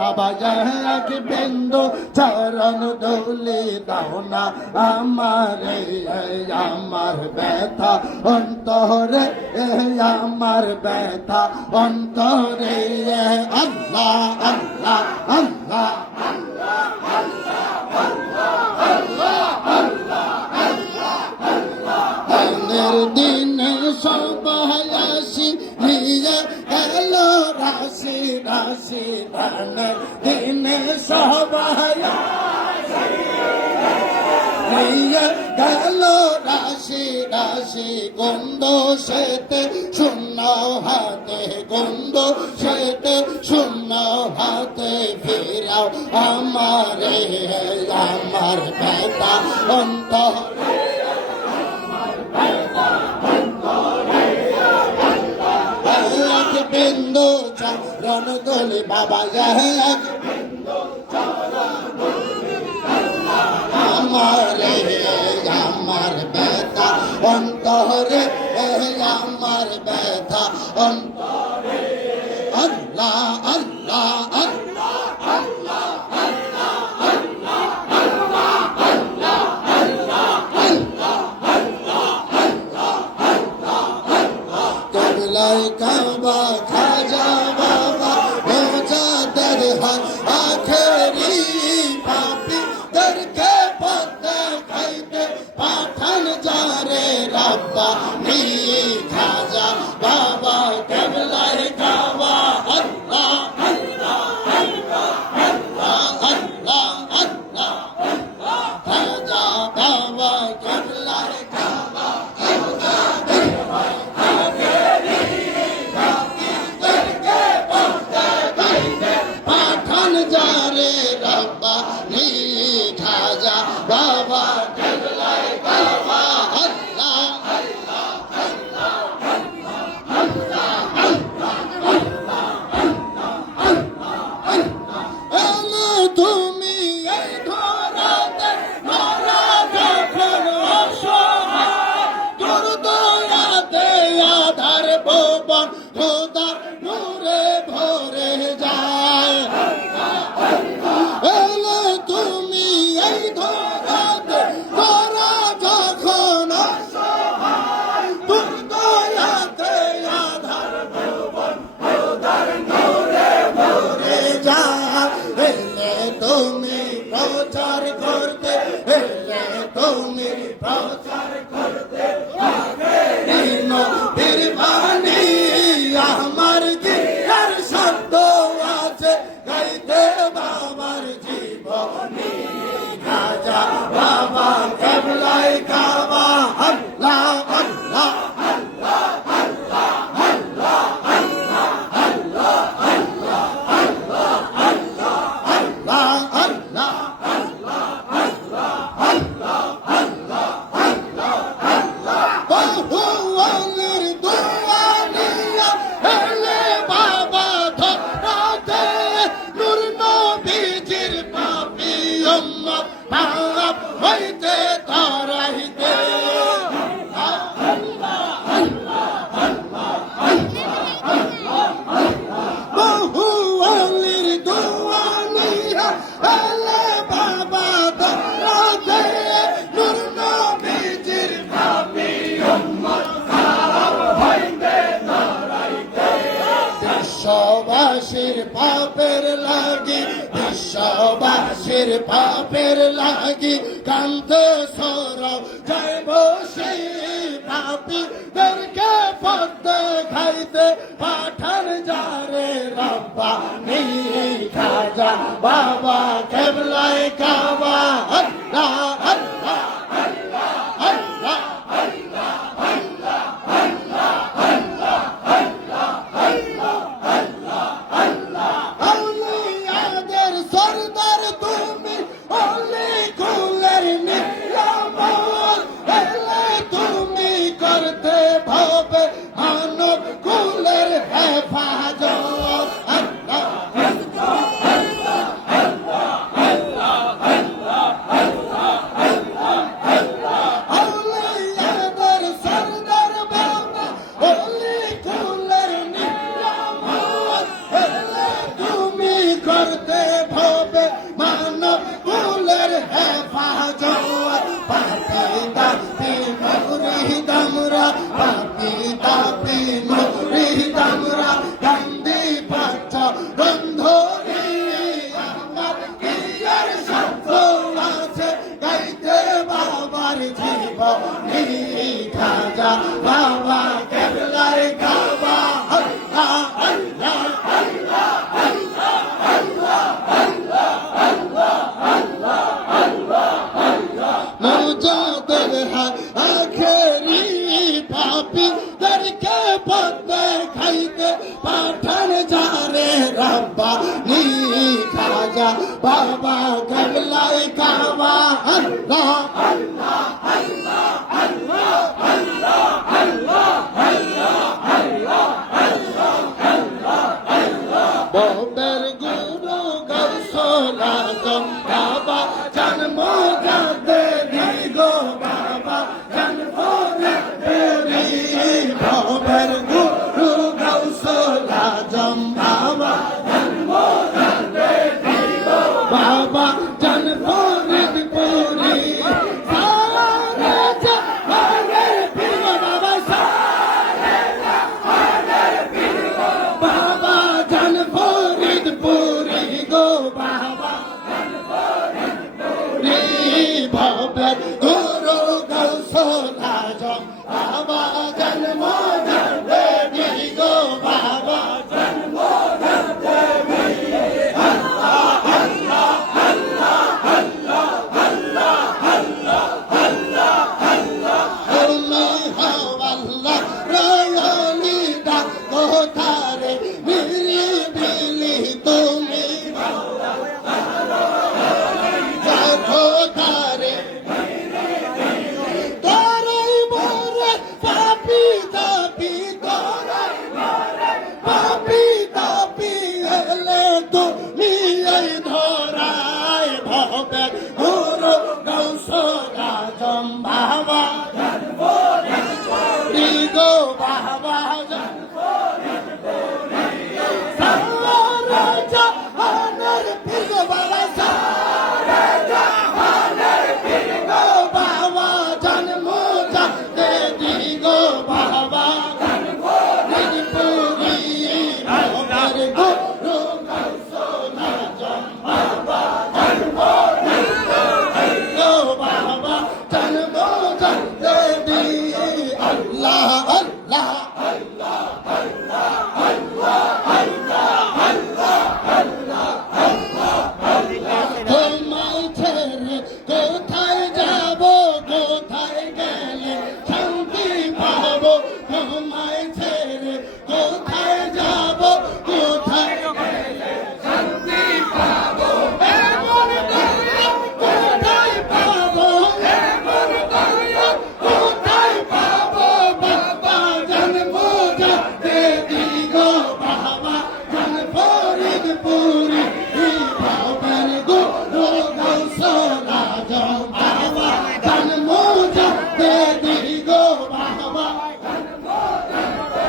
বাবা এক বিন্দু চরণ ধুলি দাও না আমারে, আমার ব্যথা অন্তরে, আমার ব্যথা অন্তরে। আল্লাহ আল্লাহ আল্লাহ দিনে সবাই আসি নিয়ে গেল রাশি রাশি ধানের দিনে সবাই নিয়ে গেল রাশি রাশি গন্ধ সেতে শূন্য হাতে, গন্ধ সেতে শূন্য হাতে ফিরাও আমারে, আমার ব্যথা অন্তরে। বিন্দু চরণ ধুলি বাবা এক আমারে, আমার ব্যথা অন্তরে, আমার ব্যথা অন্তরে। আল্লাহ আল্লাহ আল্লাহ আল্লাহ আল্লাহ আল্লাহ আল্লাহ আল্লাহ আল্লাহ আল্লাহ আল্লাহ আল্লাহ কেবলাই কাবা খাজা বাবা রোজাদার হাত আখেরি পাপি দরকে পদ্মা খাইতে পাঠান যারে রাব্বা নি খাজা বাবা কেবলাই কাবা। আল্লাহ আল্লাহ আল্লাহ আল্লাহ আল্লাহ আল্লাহ খাজা বাবা কেবলাই কাবা পাঠান যারে রাব্বা নি খাজা বাবা কেবলাই কাবা। আল্লাহ আল্লাহ আল্লাহ আল্লাহ আল্লাহ তুমি এই ধরাতে মারা যখন অসহায়, তোর দয়াতে আধার ভুবন খোদার নূরে ভরে যায়। এলে তুমি এই ধরাতে মারা যখন অসহায়, তোর দয়াতে আধার ভুবন খোদার নূরে ভরে যায়। এলে তুমি প্রচার করতে, এলে তুমি প্রচার করতে নবীর বাণী, আমার জিয়ার শব্দ আছে গাইতে বাবার জীবনী। খাজা বাবা কেবলাই কাবা। আল্লাহ আল্লাহ আল্লাহ আল্লাহ আল্লাহ আল্লাহ আল্লাহ আল্লাহ আল্লাহ আল্লাহ আল্লাহ আল্লাহ আল্লাহ আল্লাহ আল্লাহ আল্লাহ বহু ওলির দোয়া নিয়া এলে বাবা ধরাতে, নূর নবীজির পাপী উম্মত পাপ হইতে তারাইতে। বহু ওলির দোয়া নিয়া এলে বাবা ধরাতে, নূর নবীজির পাপী উম্মত পাপ হইতে তারাইতে। বিশ্ববাসীর পাপের লাগি, বিশ্ববাসীর পাপের লাগি কান্ত সরাও যাই বসে পাপি দরকে পদ্মা খাইতে পাঠান যারে রাব্বা নি খাজা বাবা কেবলাই কাবা। আল্লাহ আল্লাহ আল্লাহ আল্লাহ আল্লাহ আল্লাহ আল্লাহ আল্লাহ আল্লাহ আল্লাহ আল্লাহ আউলিয়াদের সরদার তুমি, অলি কুলের নিয়ামত, এলে তুমি করতে ভবে মানব কুলের হেফাজত। আল্লাহ আউলিয়াদের সরদার বাবা অলি কুলের নিয়ামত, এলে তুমি করতে কেবলায় কাবা আল্লাহ আল্লাহ মুজাদের আখেরি পাপি দরকে পদ্মে খাইতে পাঠান যারে রব্বা নি খাজা বাবা কেবলায় কাবা আল্লাহ আল্লাহ আল্লাহ আল্লাহ আল্লাহ আল্লাহ আল্লাহ আল্লাহ আল্লাহ আল্লাহ ববের গুরু গৌসল আজম বাবা জন্ম যাতে গো বাবা জন্ম পুরি ববের গুরু গৌসল আজম বাবা জন্ম যাতে গো বাবা জন্ম Puri Baba, Guru Gausul Azam, Baba Janmo Jandevi Go Baba Janmo Jandevi. Allah, Allah, Allah, Allah, Allah, Allah, Allah, Allah. Allah, Allah, Rayani da Kotare, Miri Bili Tumi. Guru Gausul Azam Baba Janmo Digo Baba Janmo Saraja Hanar Pigo Baba Saraja Hanar Pigo Baba Janmo Jate Digo Baba Janmo Nidpuri Hanar Guru Gausul Azam Baba Janmo Allah, Allah, Allah, Allah, Allah, Allah, Allah, Allah, Allah, Allah. তোমায় ছেড়ে কোথায় যাব, কোথায় গেলে শান্তি পাবো, তোমায় ছেড়ে কোথায় যাব, কোথায় গেলে শান্তি পাবো, এমন দয়া কোথায় পাবো, এমন দয়া কোথায় পাবো, বাবা জন্মো যাতে দিগো বাবা জন ফরিদপুরি বাবার গুরু গৌসল আজম বাবা জন্মো যাতে দিগো বাবা জন্মো যাতে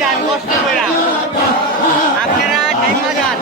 যান কষ্ট করে, আপনারা নেমা যান।